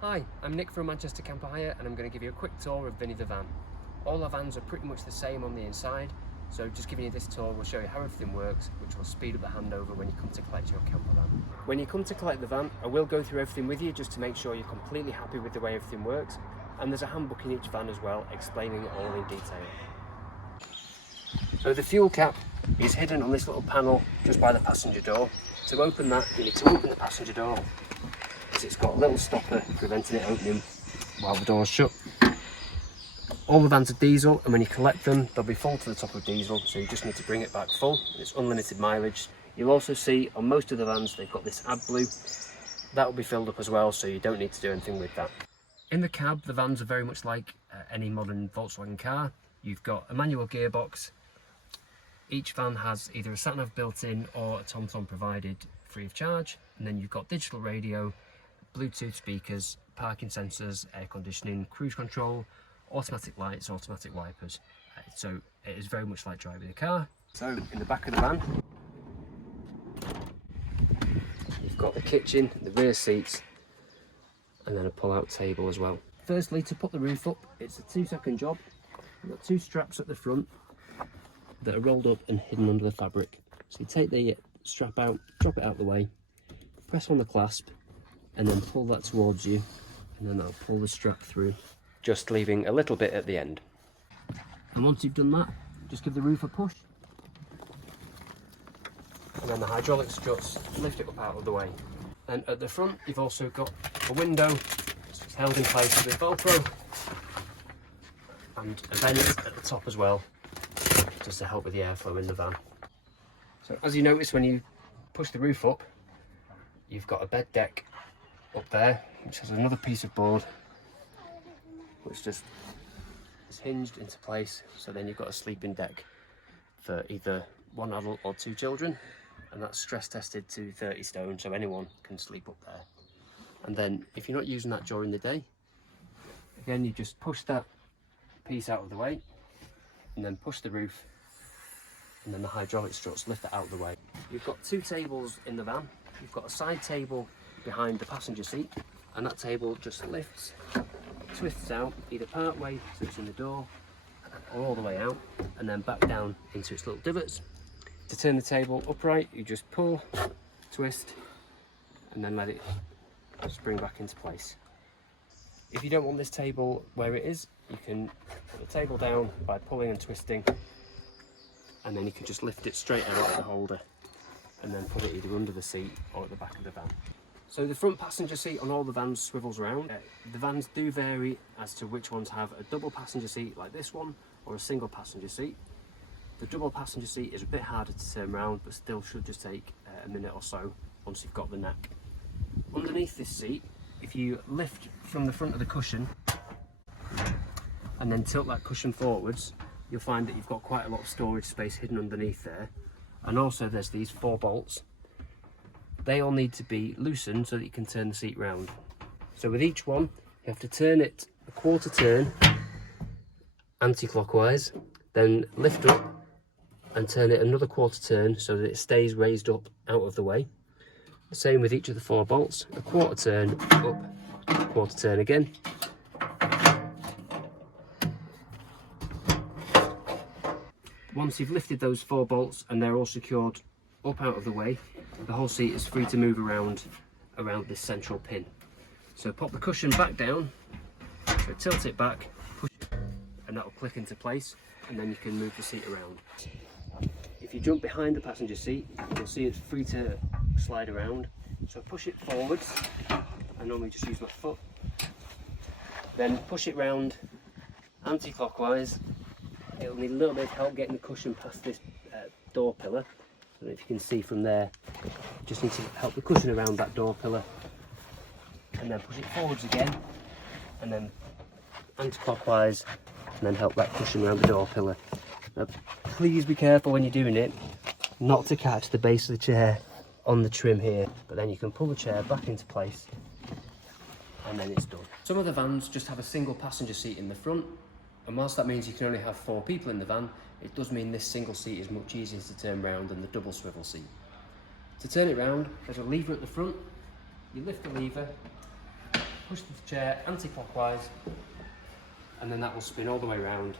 Hi, I'm Nick from Manchester Camper Hire and I'm going to give you a quick tour of Vinny the van. All our vans are pretty much the same on the inside, so just giving you this tour will show you how everything works, which will speed up the handover when you come to collect your camper van. When you come to collect the van, I will go through everything with you just to make sure you're completely happy with the way everything works, and there's a handbook in each van as well explaining it all in detail. So the fuel cap is hidden on this little panel just by the passenger door. To open that, you need to open the passenger door. It's got a little stopper preventing it opening while the door's shut. All the vans are diesel, and when you collect them they'll be full to the top of diesel, so you just need to bring it back full. It's unlimited mileage. You'll also see on most of the vans they've got this AdBlue. That will be filled up as well, so you don't need to do anything with that. In the cab, the vans are very much like any modern Volkswagen car. You've got a manual gearbox. Each van has either a sat-nav built in or a TomTom provided free of charge, and then you've got digital radio, Bluetooth speakers, parking sensors, air conditioning, cruise control, automatic lights, automatic wipers. So it is very much like driving a car. So in the back of the van, you've got the kitchen, the rear seats, and then a pull-out table as well. Firstly, to put the roof up, it's a 2-second job. You've got 2 straps at the front that are rolled up and hidden under the fabric. So you take the strap out, drop it out the way, press on the clasp, and then pull that towards you, and then that'll pull the strap through, just leaving a little bit at the end. And once you've done that, just give the roof a push, and then the hydraulic struts lift it up out of the way. And at the front you've also got a window, it's held in place with Velcro, and a vent at the top as well, just to help with the airflow in the van. So as you notice, when you push the roof up, you've got a bed deck up there, which has another piece of board which just is hinged into place, so then you've got a sleeping deck for either 1 adult or 2 children, and that's stress tested to 30 stone, so anyone can sleep up there. And then if you're not using that during the day, again you just push that piece out of the way and then push the roof, and then the hydraulic struts lift it out of the way. You've got 2 tables in the van. You've got a side table behind the passenger seat, and that table just lifts, twists out either part way so it's in the door, or all the way out and then back down into its little divots. To turn the table upright, you just pull, twist, and then let it spring back into place. If you don't want this table where it is, you can put the table down by pulling and twisting, and then you can just lift it straight out of the holder and then put it either under the seat or at the back of the van. So the front passenger seat on all the vans swivels around. The vans do vary as to which ones have a double passenger seat like this one or a single passenger seat. The double passenger seat is a bit harder to turn around, but still should just take a minute or so once you've got the knack. Underneath this seat, if you lift from the front of the cushion and then tilt that cushion forwards, you'll find that you've got quite a lot of storage space hidden underneath there. And also there's these 4 bolts. They all need to be loosened so that you can turn the seat round. So with each one, you have to turn it a 1/4 turn anti-clockwise, then lift up and turn it another 1/4 turn so that it stays raised up out of the way. The same with each of the 4 bolts, a 1/4 turn up, a 1/4 turn again. Once you've lifted those 4 bolts and they're all secured up out of the way, the whole seat is free to move around this central pin. So pop the cushion back down, so tilt it back, push it, and that will click into place, and then you can move the seat around. If you jump behind the passenger seat, you'll see it's free to slide around. So push it forwards, I normally just use my foot, then push it round anti-clockwise. It'll need a little bit of help getting the cushion past this door pillar. I don't know if you can see from there, just need to help the cushion around that door pillar, and then push it forwards again, and then anti-clockwise, and then help that cushion around the door pillar. Now, please be careful when you're doing it not to catch the base of the chair on the trim here, but then you can pull the chair back into place and then it's done. Some of the vans just have a single passenger seat in the front, and whilst that means you can only have 4 people in the van, it does mean this single seat is much easier to turn round than the double swivel seat. To turn it round, there's a lever at the front. You lift the lever push the chair anti-clockwise, and then that will spin all the way around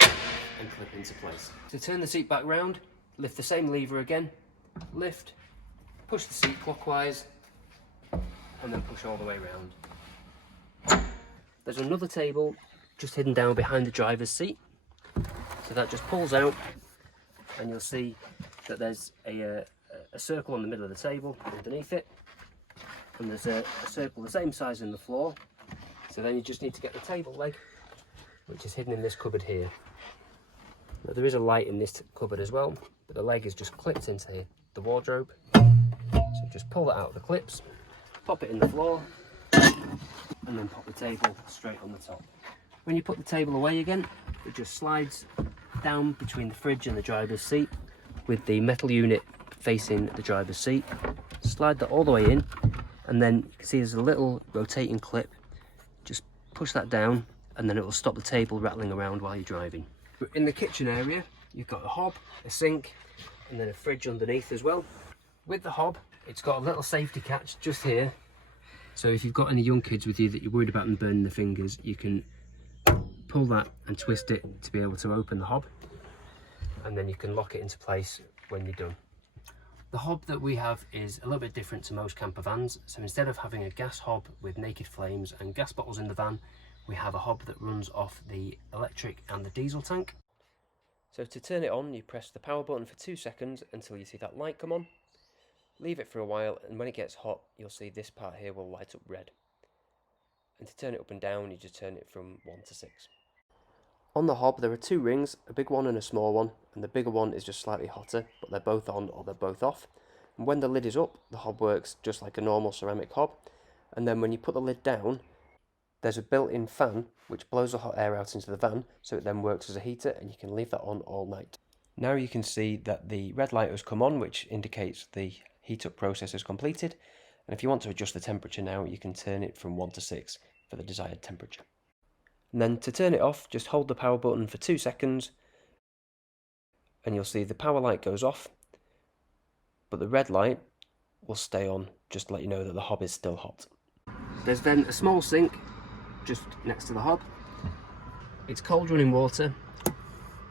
and clip into place. To turn the seat back round, lift the same lever again, lift, push the seat clockwise, and then push all the way round. There's another table just hidden down behind the driver's seat, so that just pulls out, and you'll see that there's a circle on the middle of the table underneath it, and there's a circle the same size in the floor. So then you just need to get the table leg, which is hidden in this cupboard here. Now, there is a light in this cupboard as well, but the leg is just clipped into the wardrobe. So just pull that out of the clips, pop it in the floor, and then pop the table straight on the top. When you put the table away again, it just slides down between the fridge and the driver's seat with the metal unit facing the driver's seat. Slide that all the way in, and then you can see there's a little rotating clip. Just push that down, and then it will stop the table rattling around while you're driving. In the kitchen area, you've got a hob, a sink, and then a fridge underneath as well. With the hob, it's got a little safety catch just here. So if you've got any young kids with you that you're worried about them burning their fingers, you can pull that and twist it to be able to open the hob, and then you can lock it into place when you're done. The hob that we have is a little bit different to most camper vans. So instead of having a gas hob with naked flames and gas bottles in the van, we have a hob that runs off the electric and the diesel tank. So to turn it on, you press the power button for 2 seconds until you see that light come on. Leave it for a while, and when it gets hot, you'll see this part here will light up red. And to turn it up and down, you just turn it from 1 to 6. On the hob, there are 2 rings, a big one and a small one, and the bigger one is just slightly hotter, but they're both on or they're both off. And when the lid is up, the hob works just like a normal ceramic hob, and then when you put the lid down, there's a built-in fan which blows the hot air out into the van, so it then works as a heater, and you can leave that on all night. Now you can see that the red light has come on, which indicates the heat-up process is completed, and if you want to adjust the temperature now, you can turn it from 1 to 6 for the desired temperature. And then to turn it off, just hold the power button for 2 seconds, and you'll see the power light goes off, but the red light will stay on, just to let you know that the hob is still hot. There's then a small sink just next to the hob. It's cold running water.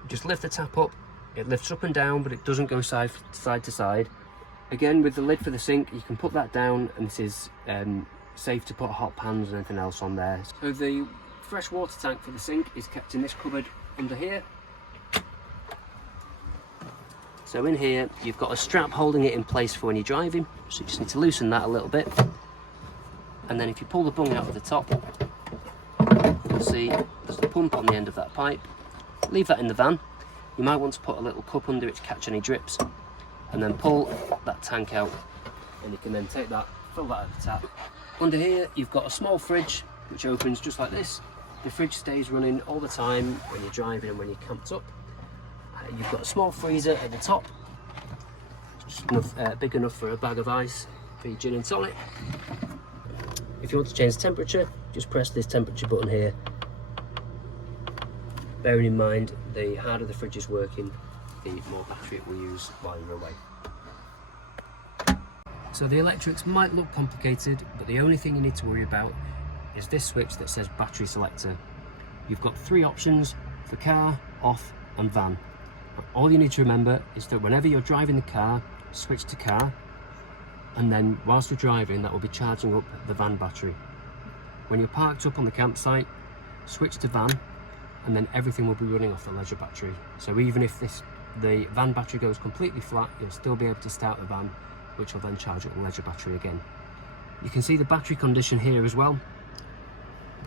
Just lift the tap up, it lifts up and down, but it doesn't go side to side. Again, with the lid for the sink, you can put that down, and this is safe to put hot pans and anything else on there. So the fresh water tank for the sink is kept in this cupboard under here. So in here, you've got a strap holding it in place for when you're driving, so you just need to loosen that a little bit. And then if you pull the bung out of the top, you'll see there's the pump on the end of that pipe. Leave that in the van. You might want to put a little cup under it to catch any drips, and then pull that tank out, and you can then take that, fill that at the tap. Under here, you've got a small fridge which opens just like this. The fridge stays running all the time when you're driving and when you're camped up. You've got a small freezer at the top, just enough, big enough for a bag of ice for your gin and tonic. If you want to change the temperature, just press this temperature button here. Bearing in mind, the harder the fridge is working, the more battery it will use while you're away. So the electrics might look complicated, but the only thing you need to worry about is this switch that says battery selector. You've got 3 options for car, off and van. All you need to remember is that whenever you're driving the car, switch to car, and then whilst you're driving, that will be charging up the van battery. When you're parked up on the campsite, switch to van, and then everything will be running off the leisure battery. So even if the van battery goes completely flat, you'll still be able to start the van, which will then charge up the leisure battery again. You can see the battery condition here as well,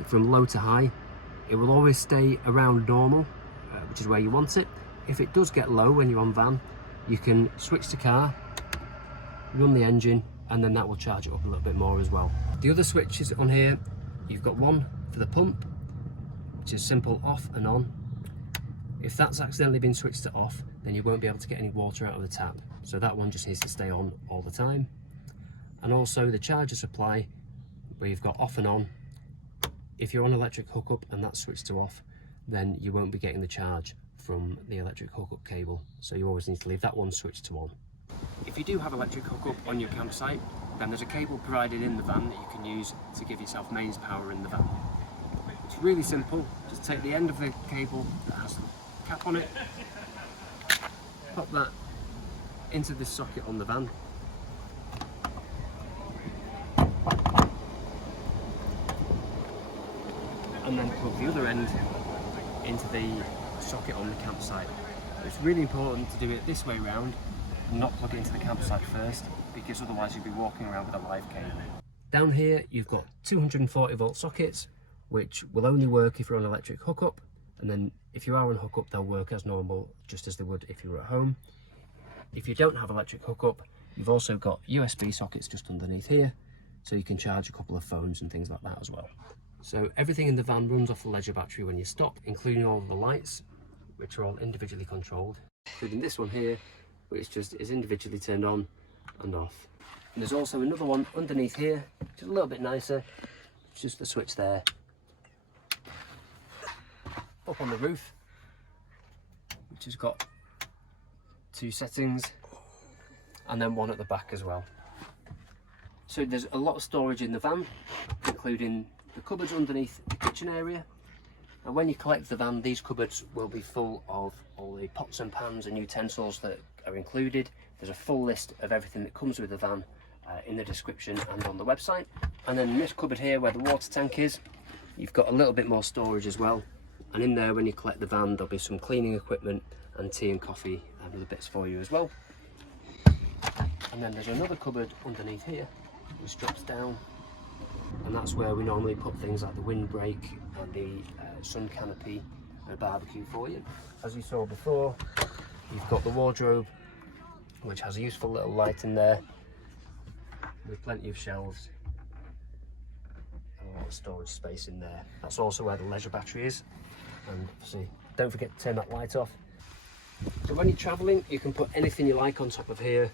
from low to high. It will always stay around normal, which is where you want it. If it does get low when you're on van, you can switch to car, run the engine, and then that will charge it up a little bit more as well. The other switches on here, you've got one for the pump, which is simple off and on. If that's accidentally been switched to off, then you won't be able to get any water out of the tap. So that one just needs to stay on all the time. And also the charger supply, where you've got off and on. If you're on electric hookup and that's switched to off, then you won't be getting the charge from the electric hookup cable. So you always need to leave that one switched to on. If you do have electric hookup on your campsite, Then there's a cable provided in the van that you can use to give yourself mains power in the van. It's really simple. Just take the end of the cable that has the cap on it, pop that into this socket on the van, and then plug the other end into the socket on the campsite. It's really important to do it this way round and not plug it into the campsite first, because otherwise you'll be walking around with a live cable. Down here you've got 240 volt sockets, which will only work if you're on electric hookup, and then if you are on hookup they'll work as normal, just as they would if you were at home. If you don't have electric hookup, you've also got USB sockets just underneath here, so you can charge a couple of phones and things like that as well. So everything in the van runs off the leisure battery when you stop, including all of the lights, which are all individually controlled, including this one here, which just is individually turned on and off. And there's also another one underneath here, which is a little bit nicer. It's just the switch there. Up on the roof, which has got 2 settings, and then one at the back as well. So there's a lot of storage in the van, including the cupboards underneath the kitchen area. And when you collect the van, these cupboards will be full of all the pots and pans and utensils that are included. There's a full list of everything that comes with the van in the description and on the website. And then in this cupboard here where the water tank is, you've got a little bit more storage as well. And in there, when you collect the van, there'll be some cleaning equipment and tea and coffee and other bits for you as well. And then there's another cupboard underneath here which drops down, and that's where we normally put things like the windbreak and the sun canopy and a barbecue for you. As you saw before, you've got the wardrobe, which has a useful little light in there with plenty of shelves and a lot of storage space in there. That's also where the leisure battery is, and see, don't forget to turn that light off. So when you're travelling, you can put anything you like on top of here.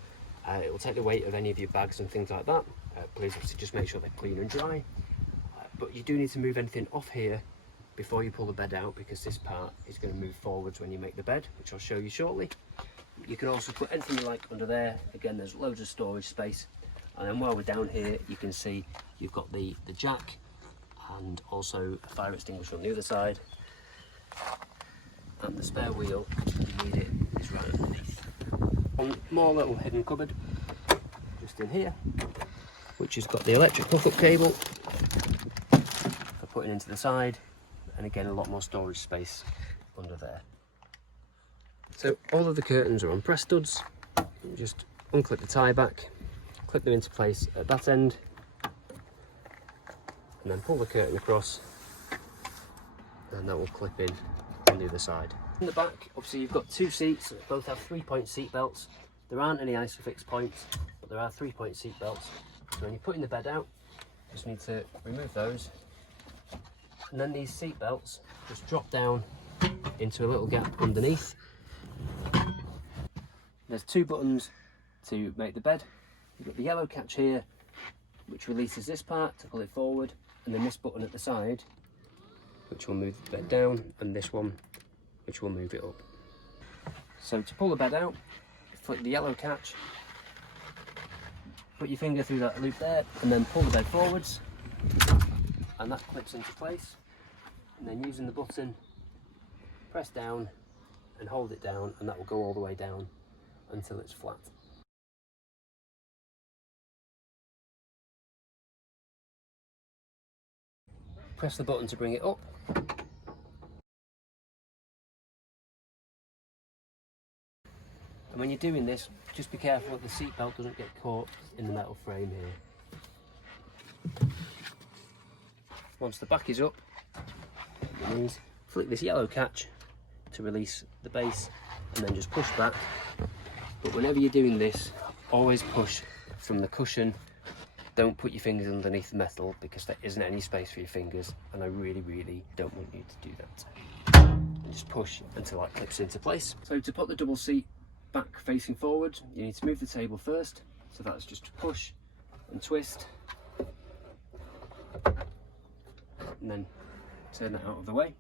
It will take the weight of any of your bags and things like that. Please obviously just make sure they're clean and dry. But you do need to move anything off here before you pull the bed out, because this part is going to move forwards when you make the bed, which I'll show you shortly. You can also put anything you like under there. Again, there's loads of storage space. And then while we're down here, you can see you've got the jack and also a fire extinguisher on the other side. And the spare wheel, if you need it, is right underneath. One more little hidden cupboard just in here, which has got the electric hookup cable for putting into the side, and again a lot more storage space under there. So all of the curtains are on press studs. You just unclip the tie back, clip them into place at that end, and then pull the curtain across, and that will clip in on the other side. In the back, obviously you've got 2 seats that both have 3-point seat belts. There aren't any isofix points, but there are 3-point seat belts. So when you're putting the bed out, you just need to remove those, and then these seat belts just drop down into a little gap underneath. There's 2 buttons to make the bed. You've got the yellow catch here, which releases this part to pull it forward, and then this button at the side, which will move the bed down, and this one, which will move it up. So to pull the bed out, flick the yellow catch, put your finger through that loop there, and then pull the bed forwards, and that clips into place. And then using the button, press down and hold it down, and that will go all the way down until it's flat. Press the button to bring it up. And when you're doing this, just be careful that the seat belt doesn't get caught in the metal frame here. Once the back is up, it means flick this yellow catch to release the base, and then just push back. But whenever you're doing this, always push from the cushion. Don't put your fingers underneath the metal, because there isn't any space for your fingers, and I really, really don't want you to do that. And just push until that clips into place. So to put the double seat back facing forward, you need to move the table first. So that's just push and twist, and then turn it out of the way.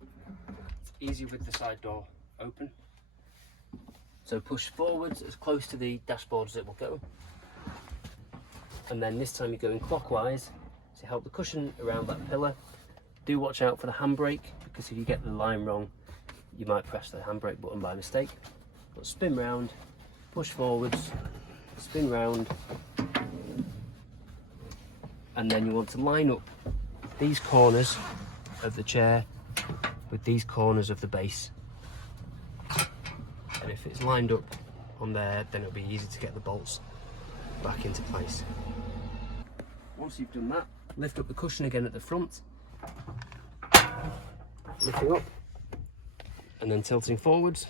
It's easy with the side door open. So push forwards as close to the dashboard as it will go. and then this time you're going clockwise to help the cushion around that pillar. Do watch out for the handbrake, because if you get the line wrong, you might press the handbrake button by mistake. But spin round, push forwards, spin round, and then you want to line up these corners of the chair with these corners of the base. And if it's lined up on there, then it'll be easy to get the bolts back into place. Once you've done that, lift up the cushion again at the front, lifting up and then tilting forwards,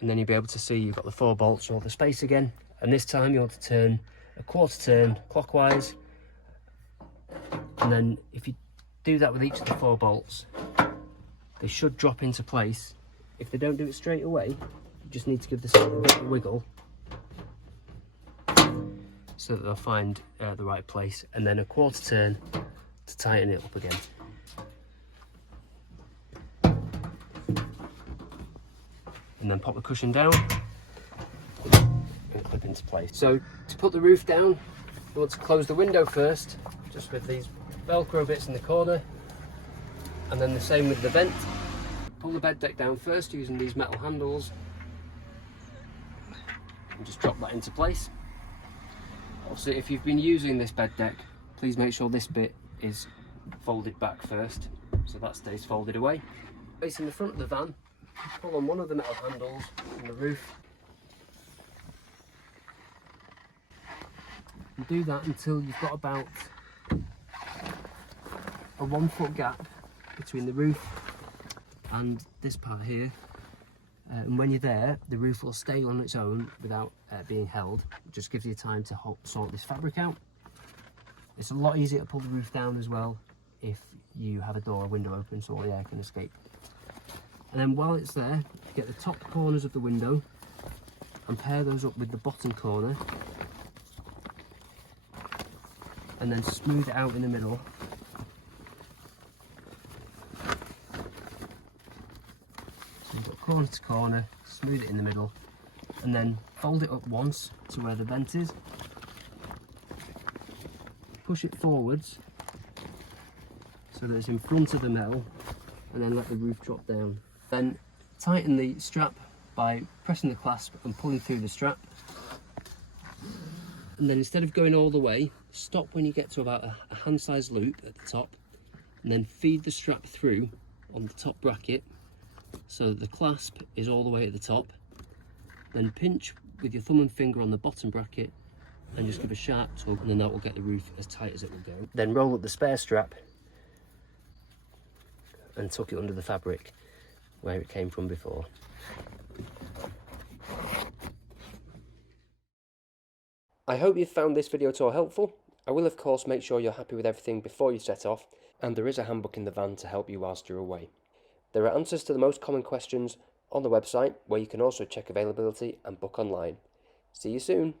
and then you'll be able to see you've got the 4 bolts or the space again. And this time you want to turn a quarter turn clockwise, and then if you do that with each of the 4 bolts, they should drop into place. If they don't do it straight away, you just need to give this a bit of a wiggle so that they'll find the right place, and then a quarter turn to tighten it up again. And then pop the cushion down and clip into place. So to put the roof down, you want to close the window first, just with these Velcro bits in the corner, and then the same with the vent. Pull the bed deck down first using these metal handles and just drop that into place. Also, if you've been using this bed deck, please make sure this bit is folded back first, so that stays folded away. Facing the front of the van, pull on one of the metal handles on the roof. And do that until you've got about a 1 foot gap between the roof and this part here. And when you're there, the roof will stay on its own without being held. It just gives you time to sort this fabric out. It's a lot easier to pull the roof down as well if you have a door or window open so all the air can escape. And then while it's there, get the top corners of the window and pair those up with the bottom corner, and then smooth it out in the middle. So you've got corner to corner, smooth it in the middle, and then fold it up once to where the vent is. Push it forwards so that it's in front of the metal, and then let the roof drop down. Then tighten the strap by pressing the clasp and pulling through the strap. And then instead of going all the way, stop when you get to about a hand-sized loop at the top, and then feed the strap through on the top bracket so that the clasp is all the way at the top. Then pinch with your thumb and finger on the bottom bracket and just give a sharp tug, and then that will get the roof as tight as it will go. Then roll up the spare strap and tuck it under the fabric where it came from before. I hope you've found this video tour helpful. I will of course make sure you're happy with everything before you set off, and there is a handbook in the van to help you whilst you're away. There are answers to the most common questions on the website, where you can also check availability and book online. See you soon.